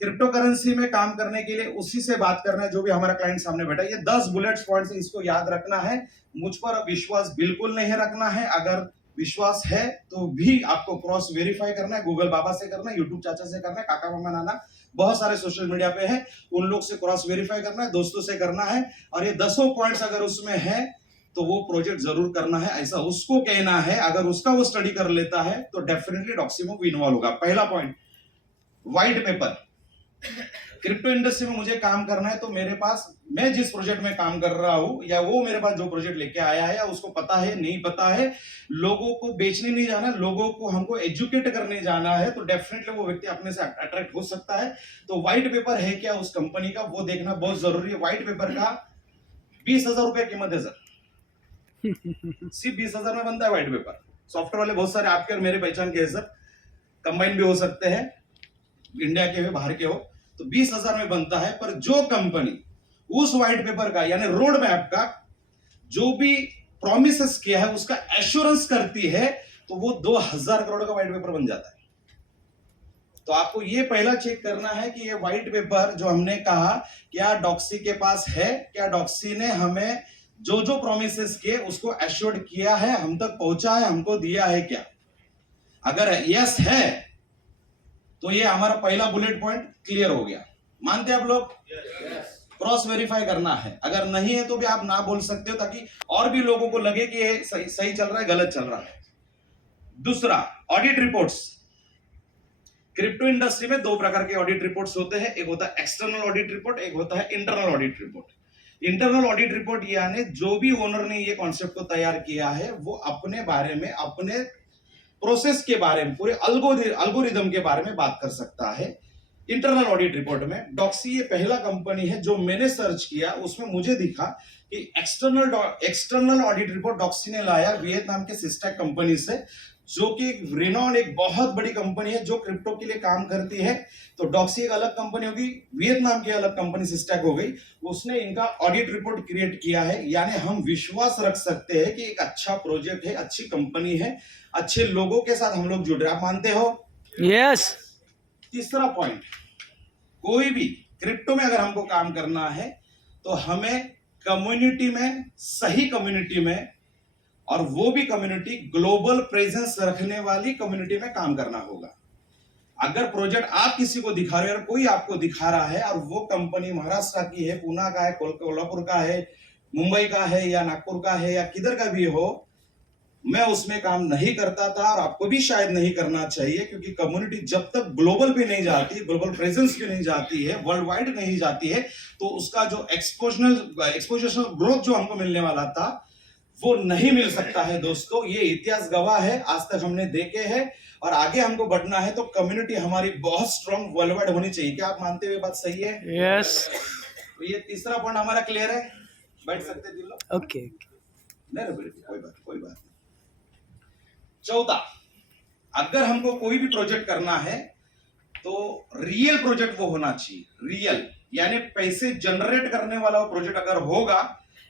Crypto currency में काम करने के लिए उसी से बात करना है जो भी हमारा क्लाइंट सामने बैठा है। ये 10 बुलेट्स पॉइंट्स, इसको याद रखना है। मुझ पर विश्वास बिल्कुल नहीं रखना है। अगर विश्वास है तो भी आपको क्रॉस वेरीफाई करना है। गूगल बाबा से करना है, यूट्यूब चाचा से करना है, काका मामा नाना बहुत सारे सोशल मीडिया पे है, उन लोग से क्रॉस वेरीफाई करना है, दोस्तों से करना है। और ये 10 पॉइंट्स अगर उसमें है तो वो प्रोजेक्ट जरूर करना है, ऐसा उसको कहना है। अगर उसका वो स्टडी कर लेता है तो डेफिनेटली डॉक्सीमो इन्वॉल्व होगा। पहला point, white paper. Crypto industry में मुझे काम करना है तो मेरे पास, मैं जिस प्रोजेक्ट में काम कर रहा हूं या वो मेरे पास जो प्रोजेक्ट लेके आया है, या उसको पता है नहीं पता है, लोगों को बेचने नहीं जाना, लोगों को हमको एजुकेट करने जाना है, तो डेफिनेटली वो व्यक्ति अपने से अट्रैक्ट हो सकता है। तो व्हाइट पेपर है क्या उस कंपनी का, वो देखना बहुत जरूरी है। व्हाइट पेपर का 20,000 रुपए कीमत है सर। सिर्फ 20,000 में बनता है व्हाइट पेपर। सॉफ्टवेयर वाले बहुत सारे आपके और मेरे पहचान के हैं सर, कंबाइन भी हो सकते हैं, इंडिया के हो बाहर के हो, तो 20,000 में बनता है। पर जो कंपनी उस व्हाइट पेपर का यानी रोड मैप का जो भी प्रॉमिसेस किया है उसका एश्योरेंस करती है, तो वो 2,000 करोड़ का व्हाइट पेपर बन जाता है। तो आपको ये पहला चेक करना है कि ये व्हाइट पेपर जो हमने कहा, क्या डॉक्सी के पास है, क्या डॉक्सी ने हमें जो जो प्रॉमिसेस किए उसको एश्योर्ड किया है, हम तक पहुंचा है, हमको दिया है क्या। अगर यस है तो ये हमारा पहला बुलेट पॉइंट क्लियर हो गया। मानते हैं आप लोग? क्रॉस वेरीफाई करना है। अगर नहीं है तो भी आप ना बोल सकते हो, ताकि और भी लोगों को लगे कि ये सही चल रहा है, गलत चल रहा है। दूसरा, ऑडिट रिपोर्ट्स। क्रिप्टो इंडस्ट्री में दो प्रकार के ऑडिट रिपोर्ट्स होते हैं, एक होता है एक्सटर्नल ऑडिट रिपोर्ट, एक होता है internal audit report. Internal audit report यानी जो भी ओनर ने ये कॉन्सेप्ट को तैयार किया है वो अपने बारे में, अपने प्रोसेस के बारे में, पूरे अल्गोरिदम के बारे में बात कर सकता है। इंटरनल ऑडिट रिपोर्ट में डॉक्सी ये पहला कंपनी है जो मैंने सर्च किया, उसमें मुझे दिखा कि एक्सटर्नल ऑडिट रिपोर्ट डॉक्सी ने लाया वियतनाम के सिस्टैक कंपनी से, जो कि रिनॉन एक बहुत बड़ी कंपनी है जो क्रिप्टो के लिए काम करती है। तो डॉक्सी एक अलग कंपनी होगी, वियतनाम की अलग कंपनी सिस्टैक हो गई, उसने इनका ऑडिट रिपोर्ट क्रिएट किया है। यानी हम विश्वास रख सकते हैं कि एक अच्छा प्रोजेक्ट है, अच्छी कंपनी है, अच्छे लोगों के साथ हम लोग जुड़ रहे हैं। आप मानते हो? यस। तीसरा पॉइंट, कोई भी क्रिप्टो में अगर हमको काम करना है तो हमें कम्युनिटी में, सही कम्युनिटी में, और वो भी कम्युनिटी ग्लोबल प्रेजेंस रखने वाली कम्युनिटी में काम करना होगा। अगर प्रोजेक्ट आप किसी को दिखा रहे हो, कोई आपको दिखा रहा है और वो कंपनी महाराष्ट्र की है, पुणे का है, कोल्हापुर का है, मुंबई का है या नागपुर का है या किधर का भी हो, मैं उसमें काम नहीं करता था और आपको भी शायद नहीं करना चाहिए, क्योंकि कम्युनिटी जब तक ग्लोबल पे नहीं जाती, ग्लोबल प्रेजेंस पे नहीं जाती है, वर्ल्ड वाइड नहीं जाती है, तो उसका जो एक्सपोजर ग्रोथ जो हमको मिलने वाला था वो नहीं मिल सकता है। दोस्तों, ये इतिहास गवाह है, आज तक हमने देखे हैं, और आगे हमको बढ़ना है तो कम्युनिटी हमारी बहुत स्ट्रॉन्ग वर्ल्ड वाइड होनी चाहिए। क्या आप मानते हुए बात सही है? यस। तो ये तीसरा पॉइंट हमारा क्लियर है, बैठ सकते हैं दिल्लो? ओके। नहीं, कोई बात। चौथा, अगर हमको कोई भी प्रोजेक्ट करना है तो रियल प्रोजेक्ट वो होना चाहिए। रियल यानी पैसे जनरेट करने वाला वो प्रोजेक्ट अगर होगा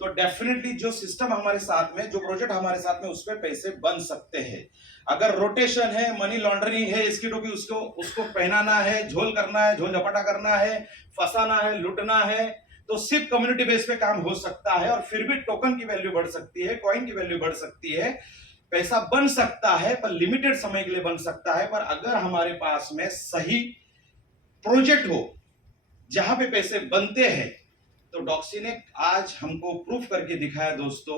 तो डेफिनेटली जो सिस्टम हमारे साथ में, जो प्रोजेक्ट हमारे साथ में, उस पर पैसे बन सकते हैं। अगर रोटेशन है, मनी लॉन्ड्रिंग है, इसकी टोपी उसको पहनाना है, झोल करना है, झोल झपाटा करना है, फंसाना है, लूटना है, तो सिर्फ कम्युनिटी बेस पे काम हो सकता है। और फिर भी टोकन की वैल्यू बढ़ सकती है, कॉइन की वैल्यू बढ़ सकती है, पैसा बन सकता है, पर लिमिटेड समय के लिए बन सकता है। पर अगर हमारे पास में सही प्रोजेक्ट हो जहां पे पैसे बनते हैं, तो डॉक्सी ने आज हमको प्रूफ करके दिखाया। दोस्तों,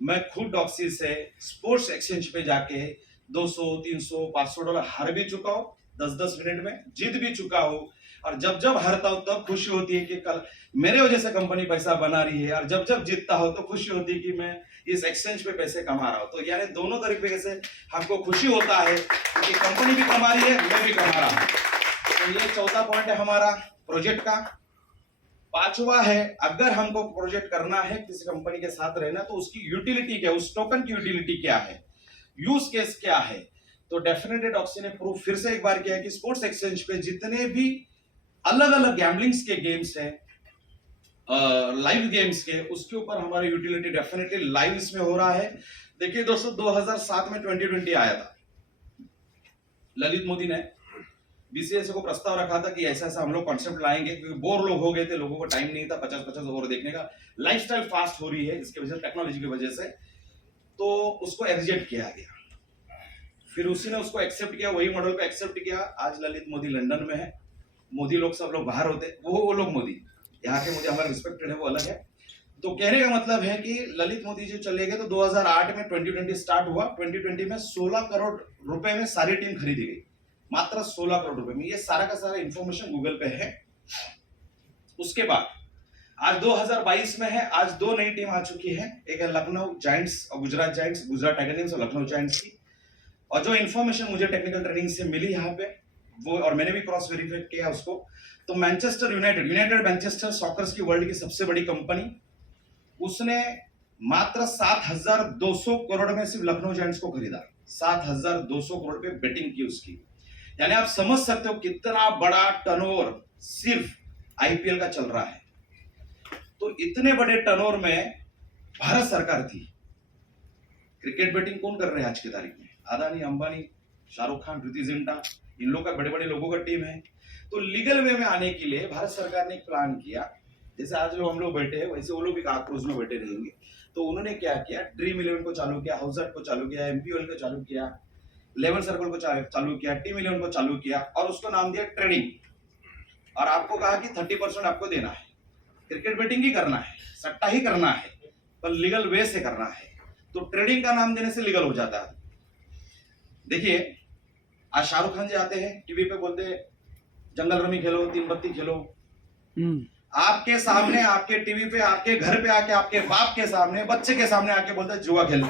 मैं खुद डॉक्सी से स्पोर्ट्स एक्सचेंज पे जाके 200, 300, $500 हार भी चुका हूं, 10-10 मिनट में जीत भी चुका हूं। और जब जब हारता हूं तब खुशी होती है कि कल मेरे वजह से कंपनी पैसा बना रही है, और जब जब जीतता हो तो खुशी होती है कि मैं इस एक्सचेंज पे पैसे कमा रहा हूं। तो यानी दोनों तरीके से हमको खुशी होता है कि कंपनी भी कमा रही है, मैं भी कमा रहा हूं। तो ये चौथा पॉइंट है हमारा प्रोजेक्ट का। पांचवा है, अगर हमको प्रोजेक्ट करना है, किसी कंपनी के साथ रहना, तो उसकी यूटिलिटी क्या है, उस टोकन की यूटिलिटी क्या है, यूज केस क्या है। तो डेफिनेटली डॉक्सी ने प्रूफ फिर से एक बार किया कि स्पोर्ट्स एक्सचेंज पे जितने भी अलग अलग गैम्बलिंग्स के गेम्स हैं, लाइव गेम्स के, उसके ऊपर हमारा यूटिलिटी डेफिनेटली लाइव इसमें हो रहा है। देखिए दोस्तों, 2007 में 2020 आया था, ललित मोदी ने बीसीएस को प्रस्ताव रखा था कि ऐसा ऐसा हम लोग कॉन्सेप्ट लाएंगे, क्योंकि बोर लोग हो गए थे, लोगों को टाइम नहीं था 50-50 ओवर देखने का, लाइफस्टाइल फास्ट हो रही है इसके वजह से, टेक्नोलॉजी की वजह से, तो उसको रिजेक्ट किया गया। फिर उसी ने उसको एक्सेप्ट किया, वही मॉडल को एक्सेप्ट किया। आज ललित मोदी लंदन में है, मोदी लोग सब लोग बाहर होते, वो लोग मोदी, यहाँ के मोदी हमारे रिस्पेक्टेड है, वो अलग है। तो कहने का मतलब है कि ललित मोदी जी चले गए, तो 2008 में 2020 स्टार्ट हुआ, 2020 में 16 करोड़ रुपए में सारी टीम खरीदी गई, मात्र 16 करोड़ रुपए में। ये सारा का सारा इंफॉर्मेशन गूगल पे है। उसके बाद आज 2022 में है, आज दो नई टीम आ चुकी है, एक है लखनऊ जायंट्स और गुजरात जायंट्स, गुजरात टाइटनियंस और लखनऊ जायंट्स की। और जो इन्फॉर्मेशन मुझे टेक्निकल ट्रेनिंग से मिली यहाँ पे, वो, और मैंने भी क्रॉस वेरीफाई किया उसको, तो मैनचेस्टर यूनाइटेड मैनचेस्टर सॉकर्स की वर्ल्ड की सबसे बड़ी कंपनी, उसने मात्र 7,200 करोड़ में सिर्फ लखनऊ जायंट्स को खरीदा, 7,200 करोड़ पे बेटिंग की उसकी। यानी आप समझ सकते हो कितना बड़ा टर्नओवर सिर्फ आईपीएल का चल रहा है। तो इतने बड़े टर्नओवर में भारत सरकार थी। क्रिकेट बेटिंग कौन कर रहे हैं आज की तारीख में? अदानी, अंबानी, शाहरुख खान, प्रीति जिंटा, इन लोग का बड़े बड़े लोगों का टीम है। तो लीगल वे में आने के लिए भारत सरकार ने एक प्लान किया, जैसे आज जो हम लोग बैठे हैं वैसे वो लोग भी आक्रोश में बैठे रहेंगे। तो उन्होंने क्या किया, ड्रीम 11 को चालू किया, हाउसट को चालू किया, एमपीएल को चालू किया, 11 सर्कल को चालू किया, टीम 11 को चालू किया, और उसको नाम दिया ट्रेडिंग। और आपको कहा कि 30% आपको देना है, क्रिकेट बेटिंग ही करना है, सट्टा ही करना है, पर लीगल वे से करना है। तो ट्रेडिंग का नाम देने से लीगल हो जाता है। देखिए, आज शाहरुख खान जी आते हैं टीवी पे, बोलते हैं जंगल रमी खेलो, तीन बत्ती खेलो, आपके सामने, आपके टीवी पे, आपके घर पे आके, आपके बाप के सामने, बच्चे के सामने आके बोलते हैं जुआ खेल,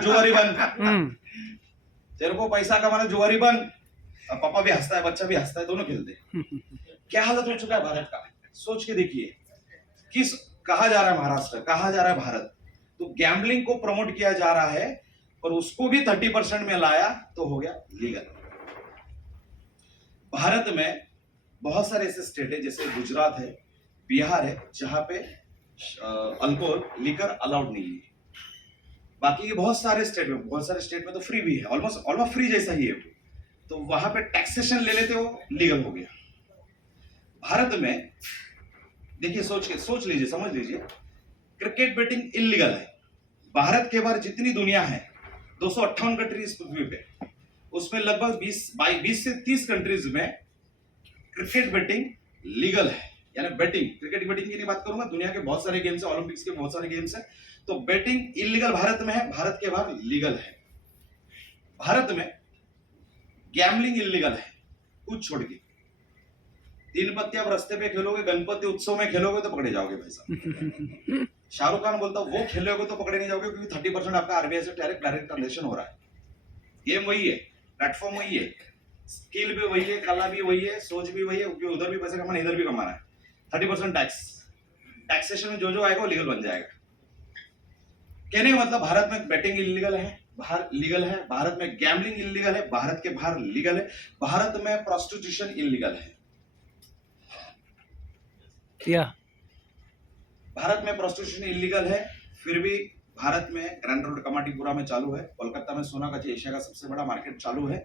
जुआरी बन, तेरे को पैसा कमाना, जुआरी बन। पापा भी हंसता है, बच्चा भी हंसता है, दोनों खेलते। क्या हालत हो चुका है भारत का, सोच के देखिए। किस कहा जा रहा है महाराष्ट्र, कहा जा रहा है भारत। तो गैम्बलिंग को प्रमोट किया जा रहा है, और उसको भी 30% में लाया तो हो गया लीगल। भारत में बहुत सारे ऐसे स्टेट है, जैसे गुजरात है, बिहार है, जहां पे अल्कोहल लिकर अलाउड नहीं है। बाकी के बहुत सारे स्टेट में तो फ्री भी है, ऑलमोस्ट फ्री जैसा ही है। तो वहां पे टैक्सेशन ले लेते हो, लीगल हो गया। भारत में देखिए, सोच लीजिए, समझ लीजिए, क्रिकेट बेटिंग इलीगल है। भारत के बाहर जितनी दुनिया है, 258 कंट्रीज पृथ्वी पे, उसमें लगभग 20 से 30 कंट्रीज में क्रिकेट बेटिंग लीगल है। यानी बेटिंग, क्रिकेट बेटिंग की नहीं बात करूंगा, दुनिया के बहुत सारे गेम्स है, ओलंपिक्स के बहुत सारे गेम्स है। तो बेटिंग इलीगल भारत में है, भारत के बाहर लीगल है। भारत में गैम्बलिंग इलीगल है, कुछ छोड़ के। तीन पत्ती आप रस्ते पे खेलोगे, गणपति उत्सव में खेलोगे तो पकड़े जाओगे भाई साहब। शाहरुख खान बोलता वो खेलोगे तो पकड़े नहीं जाओगे, क्योंकि 30% आपका आरबीआई से डायरेक्ट ट्रांजेक्शन हो रहा है। गेम वही है, प्लेटफॉर्म वही है, स्किल भी वही है, कला भी वही है, सोच भी वही है, क्योंकि उधर भी पैसे कमाना, इधर भी कमाना है। 30% टैक्सेशन में जो आएगा वो लीगल बन जाएगा। कहने का मतलब, भारत में बेटिंग इलीगल है, बाहर लीगल है। भारत में गैम्बलिंग इलीगल है, भारत के बाहर लीगल है। भारत में प्रोस्टिट्यूशन इलीगल है। क्या भारत में प्रोस्टिट्यूशन इलीगल है, फिर भी भारत में ग्रैंड रोड कमाटीपुरा में चालू है, कोलकाता में सोनागाची एशिया का सबसे बड़ा मार्केट चालू है।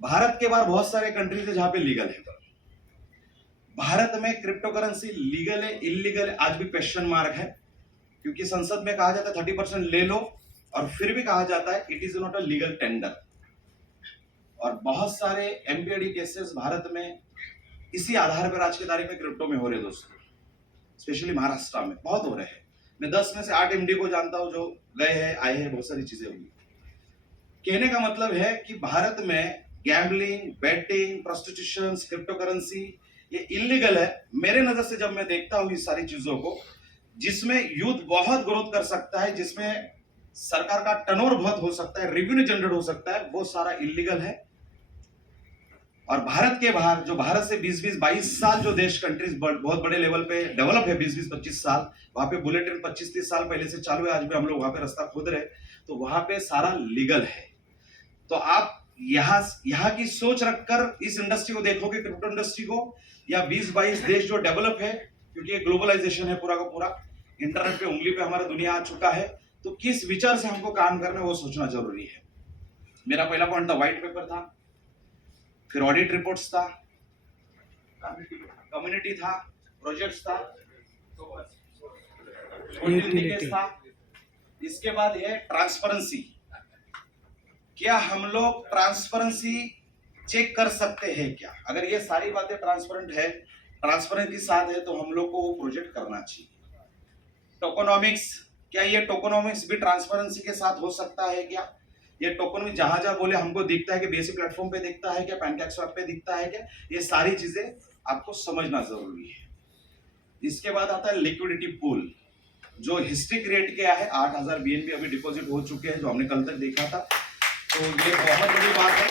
भारत के बाहर बहुत सारे कंट्रीज है जहां पे लीगल है। भारत में क्रिप्टो करेंसी लीगल है, इलीगल है, आज भी क्वेश्चन मार्क है, क्योंकि संसद में कहा जाता है 30% ले लो, और फिर भी कहा जाता है it is not a legal tender. और बहुत सारे एमपीएडी केसेस भारत में इसी आधार पर आज की तारीख में क्रिप्टो में हो रहे दोस्तों, स्पेशली महाराष्ट्र में बहुत हो रहे हैं। मैं 10 में से 8 एमडी को जानता हूं जो गए हैं, आए हैं, बहुत सारी चीजें हुई। कहने का मतलब है कि भारत में gambling, betting, prostitution, crypto currency ये इलीगल है। मेरे नजर से जब मैं देखता हूं इस सारी चीजों को, जिसमें यूथ बहुत ग्रोथ कर सकता है, जिसमें सरकार का टर्नओवर बहुत हो सकता है, रेवेन्यू जनरेट हो सकता है, वो सारा इलीगल है। और भारत के बाहर, जो भारत से 20-22 साल जो देश कंट्रीज बहुत बड़े लेवल पे डेवलप है, 20-25 साल, वहां पे बुलेट ट्रेन 25-30 साल पहले से चालू है, आज भी हम लोग वहां पे रास्ता खोद रहे, तो वहां पे सारा लीगल है। तो आप यहाँ की सोच रखकर इस इंडस्ट्री को देखोगे, क्रिप्टो इंडस्ट्री को, या 20-22 देश जो डेवलप है, क्योंकि ग्लोबलाइजेशन है पूरा का पूरा, इंटरनेट पे उंगली पे हमारा दुनिया आ चुका है, तो किस विचार से हमको काम करना है वो सोचना जरूरी है। मेरा पहला पॉइंट था व्हाइट पेपर था, फिर ऑडिट रिपोर्ट्स था, कम्युनिटी था, प्रोजेक्ट्स था, इंडिकेटर्स था। इसके बाद ये ट्रांसपेरेंसी, क्या हम लोग ट्रांसपेरेंसी चेक कर सकते हैं क्या? अगर ये सारी बातें ट्रांसपेरेंट है, ट्रांसपेरेंट के साथ है, तो हम लोग को वो प्रोजेक्ट करना चाहिए। टोकोनॉमिक्स, क्या ये टोकोनॉमिक्स भी ट्रांसपेरेंसी के साथ हो सकता है क्या? ये टोकन जहां जहां बोले हमको दिखता है कि बेसिक प्लेटफॉर्म पे दिखता है क्या, पैनकेक्सवैप पे दिखता है क्या, ये सारी चीजें आपको समझना जरूरी है। इसके बाद आता है लिक्विडिटी पूल, जो हिस्ट्री क्रिएट किया है। 8000 बीएनबी अभी डिपॉजिट हो चुके हैं, जो हमने कल तक देखा था। तो ये बहुत बड़ी बात है।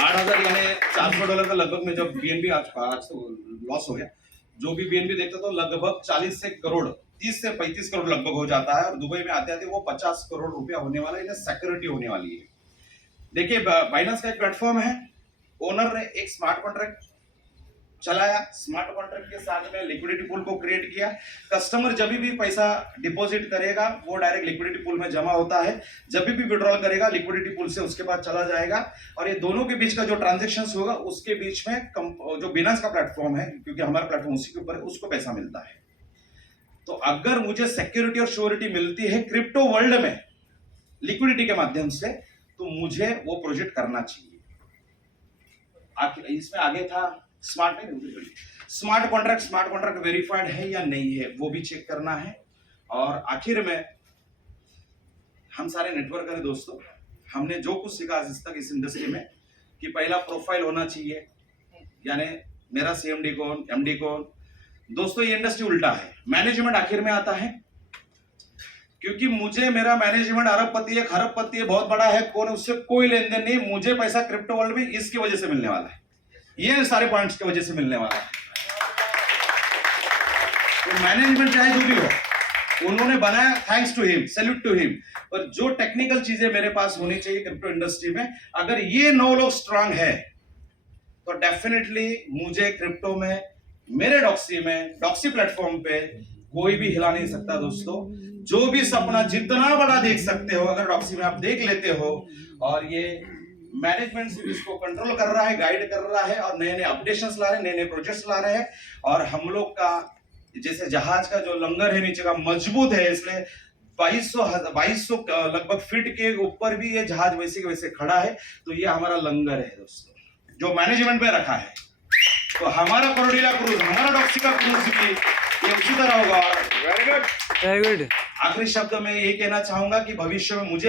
8000 यानी $400 का लगभग में, जब बीएनबी आज तो लॉस हो गया, जो भी बीएनबी देखता तो लगभग 40 से करोड़, 30 से 35 करोड़ लगभग हो जाता है। और दुबई में आते आते वो 50 करोड़ रुपया होने वाला है, सिक्योरिटी होने वाली है। देखिए, बाइनेंस का एक प्लेटफॉर्म है, ओनर ने एक स्मार्ट कॉन्ट्रैक्ट चलाया, स्मार्ट कॉन्ट्रैक्ट के साथ में लिक्विडिटी पूल को क्रिएट किया। कस्टमर जब भी पैसा डिपॉजिट करेगा वो डायरेक्ट लिक्विडिटी पूल में जमा होता है, जब भी विड्रॉल करेगा लिक्विडिटी पूल से उसके पास चला जाएगा। और ये दोनों के बीच का जो ट्रांजेक्शन होगा उसके बीच में जो बिनांस का प्लेटफॉर्म है, क्योंकि हमारा प्लेटफॉर्म उसी के ऊपर है, उसको पैसा मिलता है। तो अगर मुझे सिक्योरिटी और श्योरिटी मिलती है क्रिप्टो वर्ल्ड में लिक्विडिटी के माध्यम से, तो मुझे वो प्रोजेक्ट करना चाहिए। इसमें आगे था स्मार्ट कॉन्ट्रैक्ट वेरीफाइड है या नहीं है, वो भी चेक करना है। और आखिर में हम सारे नेटवर्कर हैं दोस्तों, हमने जो कुछ सीखा आज तक इस इंडस्ट्री में, कि पहला प्रोफाइल होना चाहिए, यानी मेरा सीएमडी कौन, एमडी कौन। दोस्तों ये इंडस्ट्री उल्टा है, मैनेजमेंट आखिर में आता है, क्योंकि मुझे मेरा मैनेजमेंट अरबपति है, खरबपति है, बहुत बड़ा है, कौन उससे कोई लेन देन नहीं। मुझे पैसा क्रिप्टो वर्ल्ड में इसकी वजह से मिलने वाला है, ये सारे पॉइंट्स की वजह से मिलने वाला है। तो मैनेजमेंट चाहे जो भी हो, उन्होंने बनाया, thanks to him, salute to him. पर जो टेक्निकल चीजें मेरे पास होनी चाहिए क्रिप्टो इंडस्ट्री में, अगर ये 9 लोग स्ट्रांग है तो डेफिनेटली मुझे क्रिप्टो में, मेरे डॉक्सी में, डॉक्सी प्लेटफॉर्म पे कोई भी हिला नहीं सकता। दोस्तों जो भी सपना जितना बड़ा देख सकते हो, अगर डॉक्सी में आप देख लेते हो, और ये मैनेजमेंट से इसको कंट्रोल कर रहा है, गाइड कर रहा है, और नए नए अपडेशंस ला रहे हैं, नए नए प्रोजेक्ट्स ला रहे हैं। और हम लोग का जैसे जहाज का जो लंगर है नीचे का मजबूत है, इसलिए 2200 लगभग फीट के ऊपर भी ये जहाज वैसे के वैसे खड़ा है। तो ये हमारा लंगर है दोस्तों, जो मैनेजमेंट पे रखा है। तो हमारा करोड़ीला क्रूज, हमारा डॉक्सी का क्रूज भी ये उसी तरह होगा। Very good. आखिरी शब्द में ये कहना चाहूंगा कि भविष्य में मुझे